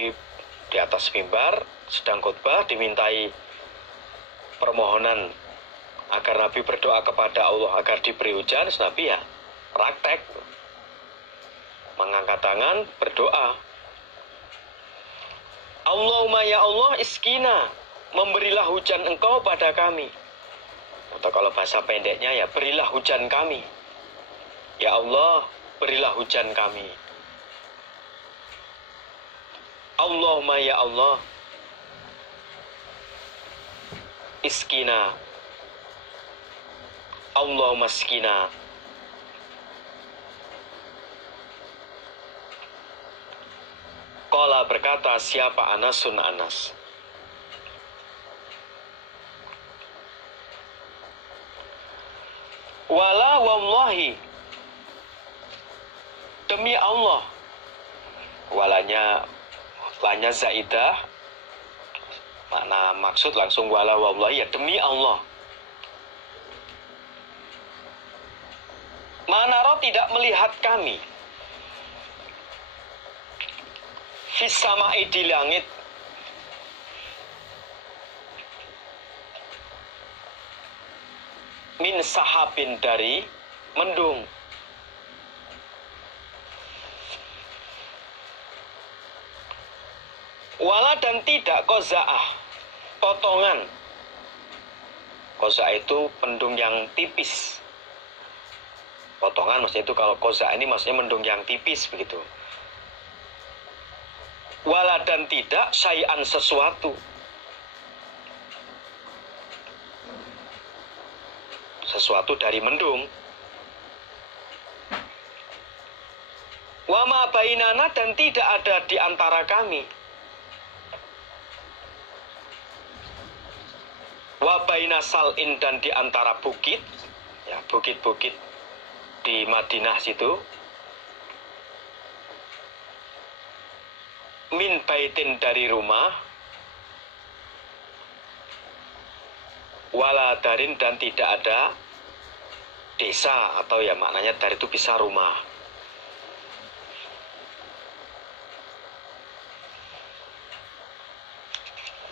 Nabi di atas mimbar sedang khutbah, dimintai permohonan agar Nabi berdoa kepada Allah agar diberi hujan. Nabi ya praktek, mengangkat tangan berdoa, Allahumma ya Allah iskina, memberilah hujan engkau pada kami. Atau kalau bahasa pendeknya ya berilah hujan kami. Ya Allah, berilah hujan kami. Allahumma ya Allah iskina, Allahumma iskina. Qala berkata, siapa Anasun Anas? Wala wallahi, demi Allah. Walanya zaidah, makna maksud langsung wala wallahi ya demi Allah. Manaro tidak melihat kami fis sama'i di langit min sahabin dari mendung. Wala dan tidak koza'ah, potongan. Koza'ah itu mendung yang tipis. Potongan maksudnya itu, kalau koza'ah ini maksudnya mendung yang tipis begitu. Wala dan tidak syai'an sesuatu. Sesuatu dari mendung. Wa ma bainana dan tidak ada di antara kami. Wa baina sal'in dan di antara bukit, ya bukit-bukit di Madinah situ. Min baitin dari rumah, wala darin dan tidak ada desa, atau ya maknanya dari itu bisa rumah.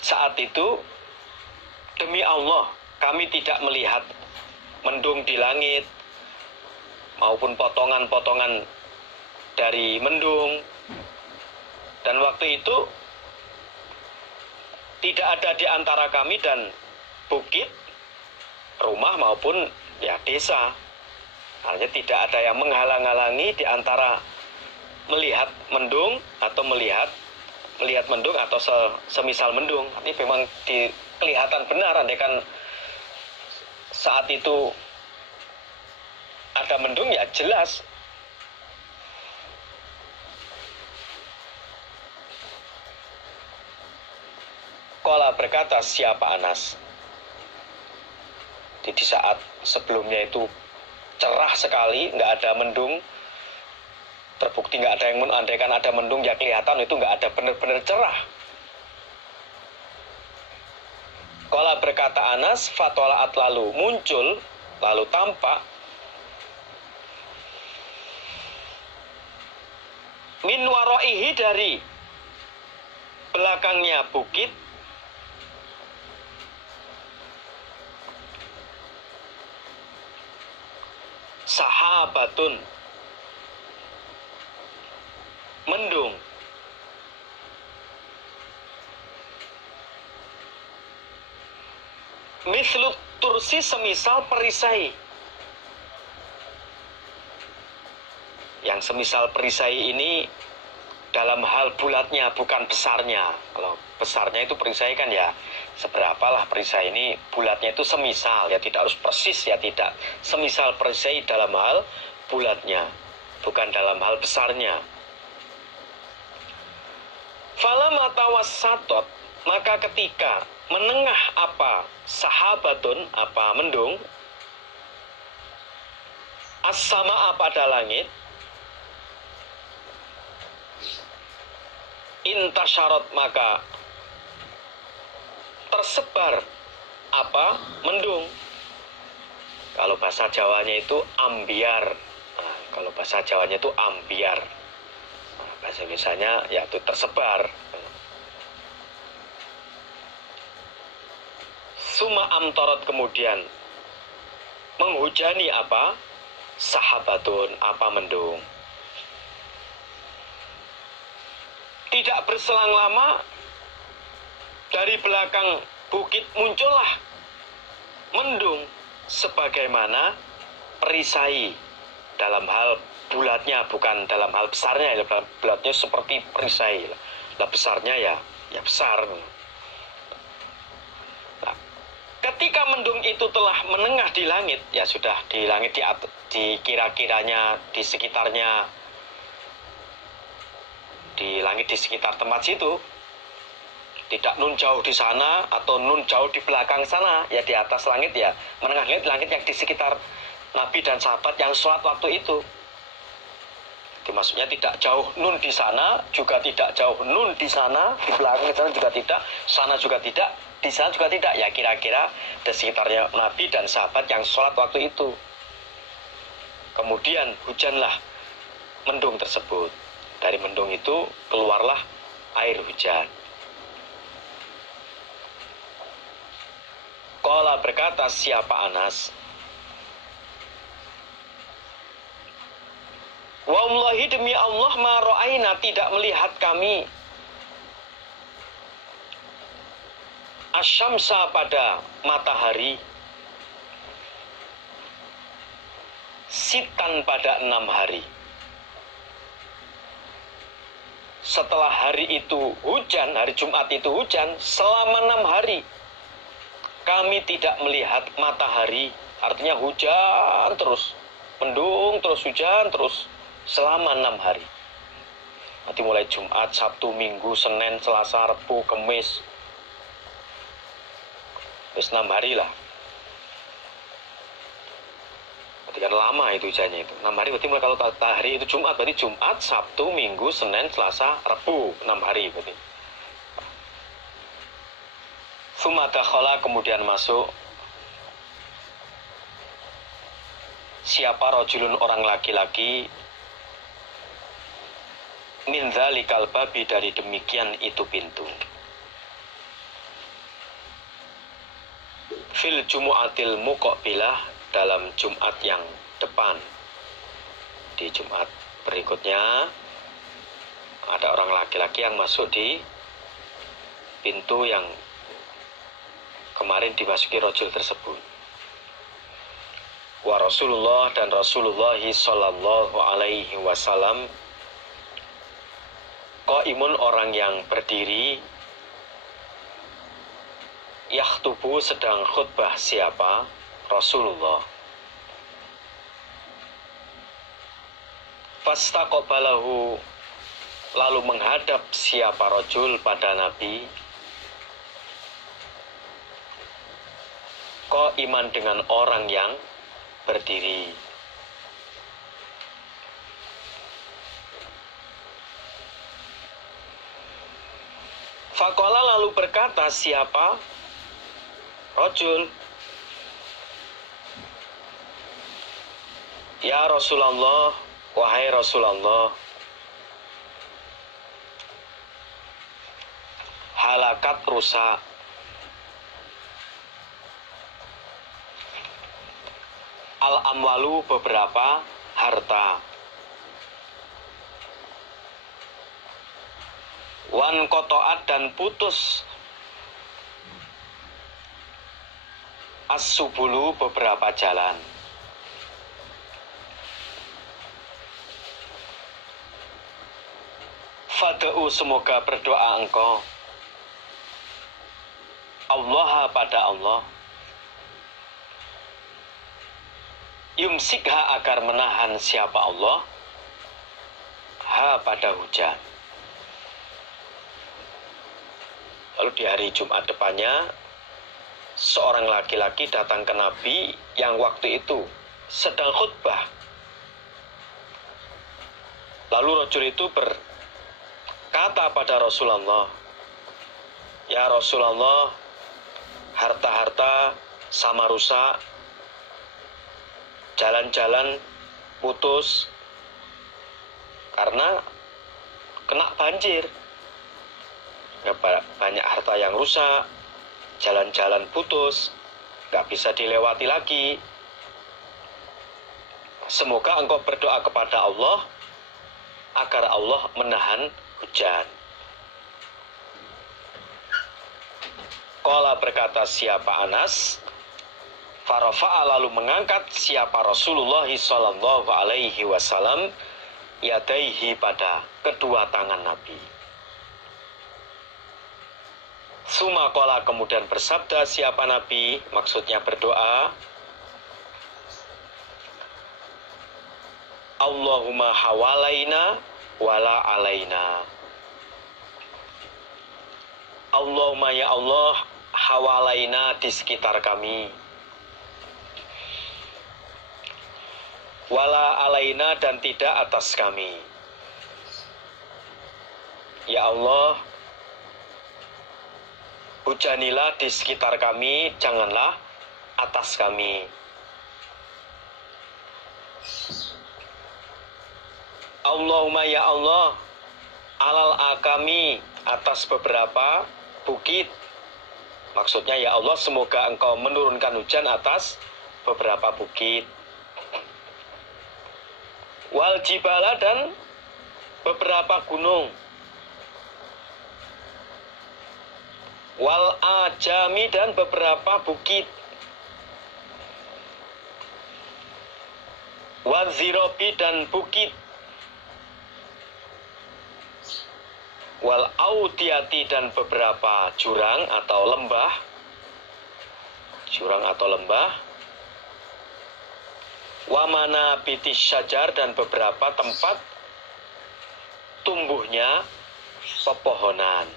Saat itu demi Allah kami tidak melihat mendung di langit maupun potongan-potongan dari mendung. Dan waktu itu tidak ada di antara kami dan bukit, rumah maupun ya desa. Artinya tidak ada yang menghalang-halangi di antara melihat mendung atau melihat mendung atau semisal mendung. Ini memang kelihatan benar, andaikan saat itu ada mendung ya jelas. Qala berkata, siapa Anas? Di saat sebelumnya itu cerah sekali, nggak ada mendung. Terbukti nggak ada yang andaikan ada mendung ya kelihatan itu nggak ada, benar-benar cerah. Qala berkata Anas, fatolaat lalu muncul, lalu tampak min waroihi dari belakangnya bukit, sahabatun mendung, mislut tursi semisal perisai. Yang semisal perisai ini dalam hal bulatnya, bukan besarnya. Kalau besarnya itu perisai kan ya seberapalah perisai, ini bulatnya itu semisal, ya tidak harus persis, ya tidak. Semisal perisai dalam hal bulatnya, bukan dalam hal besarnya. Falamma tawassatot, maka ketika menengah apa sahabatun, apa mendung, as-sama pada langit, intasyarat maka tersebar apa mendung. Kalau bahasa Jawanya itu ambiar. Nah, kalau bahasa Jawanya itu ambiar. Nah, bahasa Indonesianya yaitu tersebar. Suma amtorot, kemudian menghujani apa? Sahabatun, apa mendung. Tidak berselang lama, dari belakang bukit muncullah mendung sebagaimana perisai, dalam hal bulatnya, bukan dalam hal besarnya. Bulatnya seperti perisai, lah besarnya ya besar. Nah, ketika mendung itu telah menengah di langit, ya sudah di langit, di kira-kiranya di sekitarnya, di langit di sekitar tempat situ, tidak nun jauh di sana atau nun jauh di belakang sana, ya di atas langit, ya menengah langit yang di sekitar Nabi dan sahabat yang sholat waktu itu. Jadi maksudnya tidak jauh nun di sana, juga tidak jauh nun di sana, di belakang sana juga tidak, sana juga tidak, di sana juga tidak, ya kira-kira di sekitarnya Nabi dan sahabat yang sholat waktu itu. Kemudian hujanlah mendung tersebut. Dari mendung itu keluarlah air hujan. Qala, berkata siapa Anas, wallahi, demi Allah, ma ra'aina, tidak melihat kami asyamsa, pada matahari, sitan, pada 6 hari. Setelah hari itu hujan, hari Jumat itu hujan, selama 6 hari kami tidak melihat matahari. Artinya hujan terus, mendung terus, hujan terus selama 6 hari. Nanti mulai Jumat, Sabtu, Minggu, Senin, Selasa, Rabu, Kamis, terus 6 hari lah. Berarti kan lama itu hujannya itu. 6 hari berarti mulai, kalau hari itu Jumat, berarti Jumat, Sabtu, Minggu, Senin, Selasa, Rabu, 6 hari berarti. Sumadakhola, kemudian masuk siapa rojulun, orang laki-laki, min dzalikal babi, dari demikian itu pintu, fil jumu'atil muqabilah, dalam Jumat yang depan. Di Jumat berikutnya ada orang laki-laki yang masuk di pintu yang kemarin dimasuki rojul tersebut. Wa Rasulullah, dan Rasulullah sallallahu alaihi wasallam, qaimun, orang yang berdiri, yakhtubu, sedang khutbah siapa? Rasulullah. Fastaqbalahu, lalu menghadap siapa rojul pada Nabi, qaiman, dengan orang yang berdiri. Faqala, lalu berkata siapa rojul, ya Rasulullah, wahai Rasulullah, halakat, rusak, al-amwalu, beberapa harta, wan kotoat, dan putus, as-subulu, beberapa jalan. Fada'u, semoga berdoa engkau, Allah, pada Allah, yumsikha, agar menahan siapa Allah, ha, pada hujan. Lalu di hari Jumat depannya, seorang laki-laki datang ke Nabi yang waktu itu sedang khutbah. Lalu rajul itu berkata pada Rasulullah, ya Rasulullah, harta-harta sama rusak, jalan-jalan putus karena kena banjir. Banyak harta yang rusak, jalan-jalan putus, nggak bisa dilewati lagi. Semoga engkau berdoa kepada Allah agar Allah menahan hujan. Qala berkata siapa Anas, farafa'a lalu mengangkat siapa Rasulullah sallallahu alaihi wasallam yadaihi pada kedua tangan Nabi. Suma qala kemudian bersabda siapa Nabi, maksudnya berdoa, Allahumma hawalaina wala alaina. Allahumma ya Allah, hawalaina di sekitar kami, wala alaina dan tidak atas kami. Ya Allah, hujanilah di sekitar kami, janganlah atas kami. Allahumma ya Allah, alal akami atas beberapa bukit. Maksudnya ya Allah, semoga engkau menurunkan hujan atas beberapa bukit. Wal jibala dan beberapa gunung. Wal ajami dan beberapa bukit. Wal zirobi dan bukit. Wal audiyati dan beberapa jurang atau lembah. Jurang atau lembah. Wamana bitis syajar dan beberapa tempat tumbuhnya pepohonan.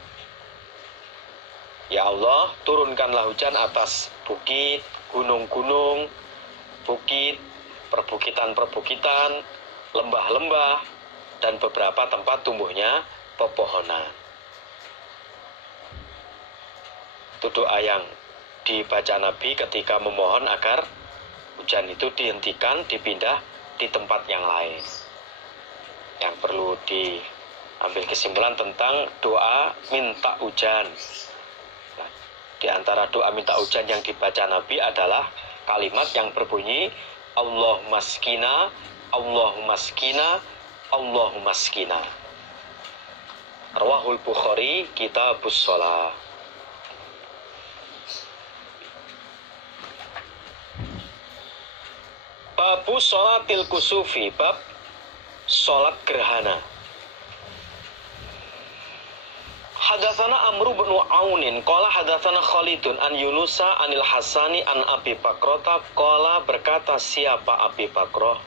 Ya Allah, turunkanlah hujan atas bukit, gunung-gunung, bukit, perbukitan-perbukitan, lembah-lembah, dan beberapa tempat tumbuhnya pepohonan. Itu doa yang dibaca Nabi ketika memohon agar hujan itu dihentikan, dipindah di tempat yang lain. Yang perlu diambil kesimpulan tentang doa minta hujan. Nah, di antara doa minta hujan yang dibaca Nabi adalah kalimat yang berbunyi Allahumma skina, Allahumma skina, Allahumma skina. Rawahul Bukhari Kitabus Shalah. Babu sholatil kusufi, bab sholat gerhana. Hadatsana Amr bin Aunin qala hadatsana Khalidun an Yunusa anil Hasani an Abi Bakrata qala berkata siapa Abi Bakrah,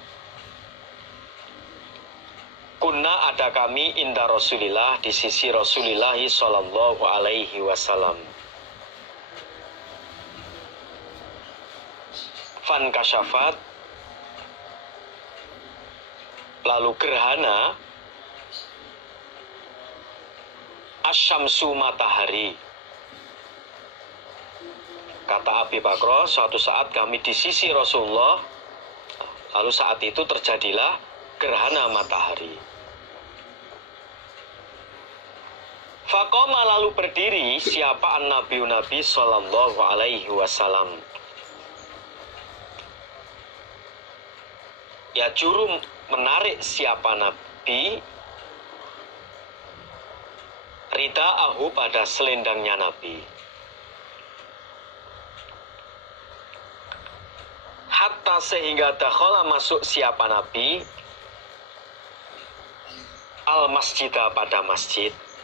kunna ada kami inda Rasulillah di sisi Rasulillah sallallahu alaihi wasallam. Fan kasyafat lalu gerhana asyamsu matahari. Kata Abi Bakrah, suatu saat kami di sisi Rasulullah, lalu saat itu terjadilah gerhana matahari. Faqama lalu berdiri siapa an-nabi sallallahu alaihi wasallam. Ya juru menarik siapa Nabi rida'ahu pada selendangnya Nabi. Hatta sehingga dakhala masuk siapa Nabi al-masjidah pada masjid.